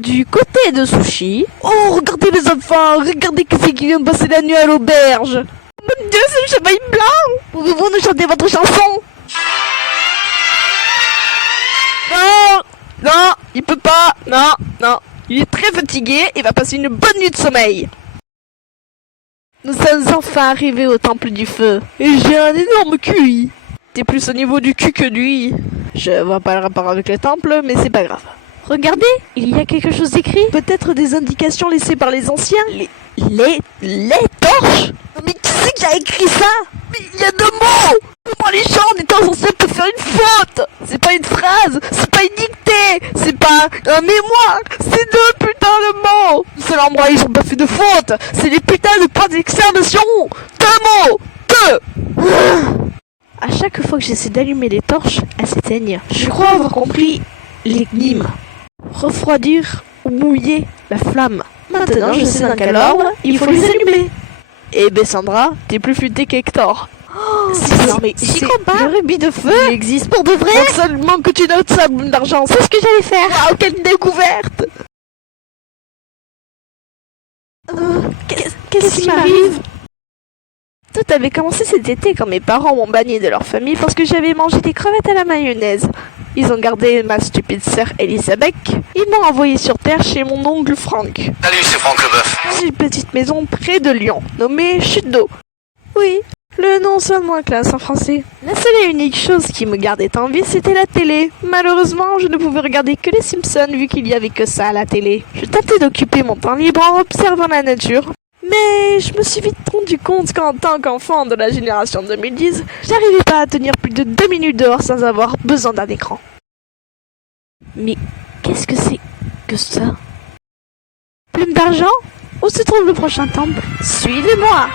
Du côté de Sushi... Oh, regardez les enfants, regardez qui c'est qui vient passer la nuit à l'auberge. Mon Dieu, c'est le cheval blanc. Pouvez-vous nous chanter votre chanson? Non, non, il peut pas, non, non. Il est très fatigué et va passer une bonne nuit de sommeil. Nous sommes enfin arrivés au temple du feu. Et j'ai un énorme QI. T'es plus au niveau du cul que lui. Je vois pas le rapport avec le temple, mais c'est pas grave. Regardez, il y a quelque chose d'écrit. Peut-être des indications laissées par les anciens. Les torches? Mais qui c'est qui a écrit ça? Mais il y a 2 mots. Comment les gens en étant anciens peuvent faire une faute? C'est pas une phrase, c'est pas une dictée, c'est pas un mémoire, c'est 2 putains de mots. Le seul endroit où ils ont pas fait de faute, c'est les putains de points d'exclamation. 2 mots. 2. À chaque fois que j'essaie d'allumer les torches, elles s'éteignent. Je crois avoir compris l'énigme. Refroidir ou mouiller la flamme. Maintenant, je sais dans quel ordre il faut les allumer. Eh ben Sandra, t'es plus futée qu'Hector. Oh, non mais j'y crois pas. Le rubis de feu, il existe pour de vrai. Faut seulement que tu notes ça, boule d'argent. C'est ce que j'allais faire. Waouh, quelle découverte. Qu'est-ce qui m'arrive? Tout avait commencé cet été quand mes parents m'ont banni de leur famille parce que j'avais mangé des crevettes à la mayonnaise. Ils ont gardé ma stupide sœur Elisabeth. Ils m'ont envoyé sur Terre chez mon oncle Franck. Salut, c'est Franck Leboeuf. Dans une petite maison près de Lyon, nommée Chute d'eau. Oui, le nom sonne moins classe en français. La seule et unique chose qui me gardait en vie, c'était la télé. Malheureusement, je ne pouvais regarder que les Simpsons vu qu'il y avait que ça à la télé. Je tentais d'occuper mon temps libre en observant la nature. Mais je me suis vite rendu compte qu'en tant qu'enfant de la génération 2010, j'arrivais pas à tenir plus de 2 minutes dehors sans avoir besoin d'un écran. Mais qu'est-ce que c'est que ça? Plume d'argent? Où se trouve le prochain temple? Suivez-moi!